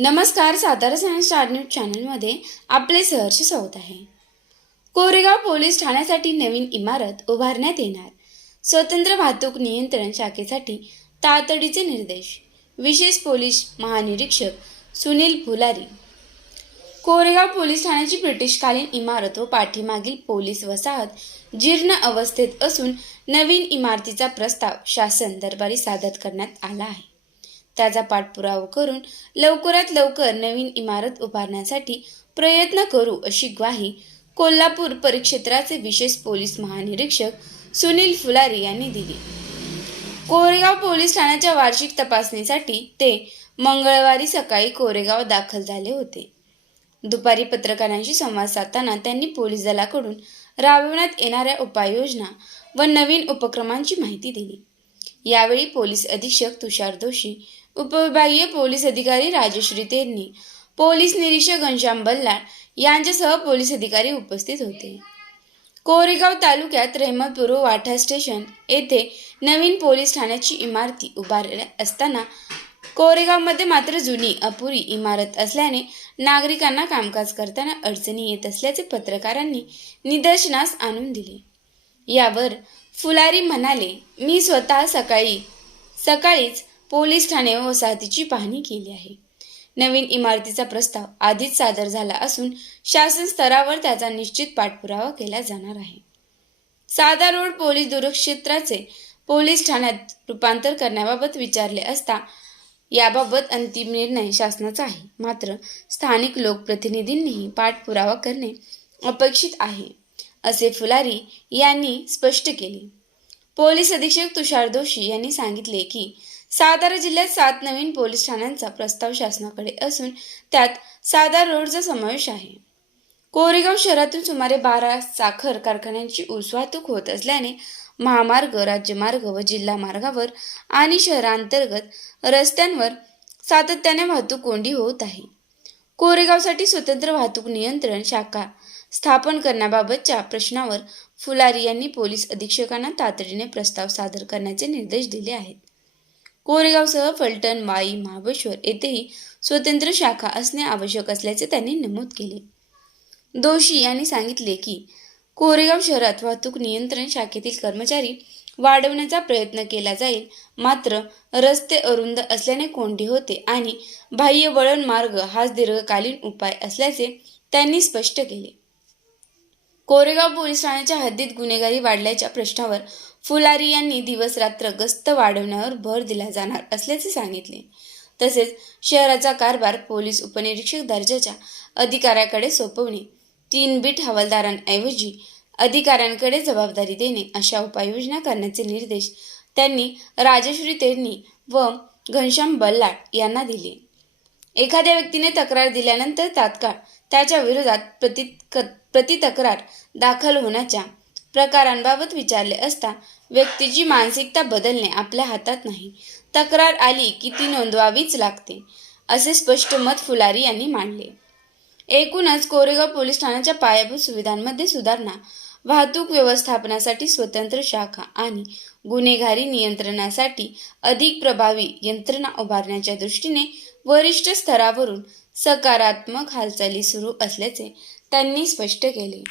नमस्कार, Satara science star news चॅनलमध्ये आपले सहर्ष स्वागत आहे। कोरेगाव पोलीस ठाण्यासाठी नवीन इमारत उभारण्यात येणार। स्वतंत्र वाहतूक नियंत्रण शाखेसाठी तातडीचे निर्देश। विशेष पोलीस महानिरीक्षक सुनील फुलारी। कोरेगाव पोलीस ठाण्याची ब्रिटिशकालीन इमारत व पाठीमागील पोलीस वसाहत जीर्ण अवस्थेत असून नवीन इमारतीचा प्रस्ताव शासन दरबारी सादर करण्यात आला आहे। त्याचा पाठपुरावा करून लवकरात लवकर नवीन इमारत उभारण्यासाठी प्रयत्न करू अशी ग्वाही कोल्हापूर परिक्षेत्राचे विशेष पोलीस महानिरीक्षक सुनील फुलारी यांनी दिली। कोरेगाव पोलीस ठाण्याच्या वार्षिक तपासणीसाठी ते मंगळवारी सकाळी कोरेगाव दाखल झाले होते। दुपारी पत्रकारांशी संवाद साधताना त्यांनी पोलीस दलाकडून राबविण्यात येणाऱ्या उपाययोजना व नवीन उपक्रमांची माहिती दिली। यावेळी पोलीस अधीक्षक तुषार दोशी, उपविभागीय पोलीस अधिकारी राजश्री तेरणी, पोलीस निरीक्षक घनश्याम बल्लाळ यांच्यासह पोलीस अधिकारी उपस्थित होते। कोरेगाव तालुक्यात रहमतपूर वाठा स्टेशन येथे नवीन पोलीस ठाण्याची इमारती उभारत असताना कोरेगावमध्ये मात्र जुनी अपुरी इमारत असल्याने नागरिकांना कामकाज करताना अडचणी येत असल्याचे पत्रकारांनी निदर्शनास आणून दिले। यावर फुलारी म्हणाले, मी स्वतः सकाळीच पोलीस ठाणे व वसाहतीची पाहणी केली आहे। नवीन इमारतीचा प्रस्ताव आधीच सादर झाला असून शासन स्तरावर त्याचा निश्चित पाठपुरावा केला जाणार आहे। सादा रोड पोलीस दुर्गक्षेत्राचे पोलीस ठाण्यात रूपांतर करण्याबाबत विचारले असता याबाबत अंतिम निर्णय शासनाचा आहे, मात्र स्थानिक लोकप्रतिनिधींनीही पाठपुरावा करणे अपेक्षित आहे, असे फुलारी यांनी स्पष्ट केले। पोलीस अधीक्षक तुषार दोशी यांनी सांगितले की सातारा जिल्ह्यात 7 नवीन पोलीस ठाण्यांचा प्रस्ताव शासनाकडे असून त्यात सातारा रोडचा समावेश आहे। कोरेगाव शहरातून सुमारे 12 साखर कारखान्यांची ऊस वाहतूक होत असल्याने महामार्ग, राज्यमार्ग व जिल्हा मार्गावर आणि शहरांतर्गत रस्त्यांवर सातत्याने वाहतूक कोंडी होत आहे। कोरेगावसाठी स्वतंत्र वाहतूक नियंत्रण शाखा स्थापन करण्याबाबतच्या प्रश्नावर फुलारी यांनी पोलीस अधीक्षकांना तातडीने प्रस्ताव सादर करण्याचे निर्देश दिले आहेत। कोरेगावसह फलटण, वाई, महाबळेश्वर येथेही स्वतंत्र शाखा असणे आवश्यक असल्याचे त्यांनी नमूद केले। दोशी यांनी सांगितले की कोरेगाव शहरात वाहतूक नियंत्रण शाखेतील कर्मचारी वाढवण्याचा प्रयत्न केला जाईल, मात्र रस्ते अरुंद असल्याने कोंडी होते आणि बाह्य वळण मार्ग हाच दीर्घकालीन उपाय असल्याचे त्यांनी स्पष्ट केले। कोरेगाव पोलीस ठाण्याच्या हद्दीत गुन्हेगारी वाढल्याच्या प्रश्नावर फुलारी यांनी दिवस रात्र गस्त वाढवण्यावर भर दिला जाणार असल्याचे सांगितले। तसेच शहराचा कारभार पोलीस उपनिरीक्षक दर्जाच्या अधिकाऱ्याकडे सोपवणे, 3 बीट हवालदारांऐवजी अधिकाऱ्यांकडे जबाबदारी देणे अशा उपाययोजना करण्याचे निर्देश त्यांनी राजश्री तेरणी व घनश्याम बल्लाळ यांना दिले। एखाद्या व्यक्तीने तक्रार दिल्यानंतर तात्काळ त्याच्या विरोधात प्रतितक्रार दाखल होण्याच्या प्रकारांबाबत विचारले असता व्यक्तीची मानसिकता बदलणे आपल्या हातात नाही, तक्रार आली की ती नोंदवावीच लागते, असे स्पष्ट मत फुलारी यांनी मांडले। एकूणच कोरेगाव पोलीस ठाण्याच्या पायाभूत सुविधांमध्ये सुधारणा, वाहतूक व्यवस्थापनासाठी स्वतंत्र शाखा आणि गुन्हेगारी नियंत्रणासाठी अधिक प्रभावी यंत्रणा उभारण्याच्या दृष्टीने वरिष्ठ स्तरावरून सकारात्मक हालचाली सुरू असल्याचे त्यांनी स्पष्ट केले।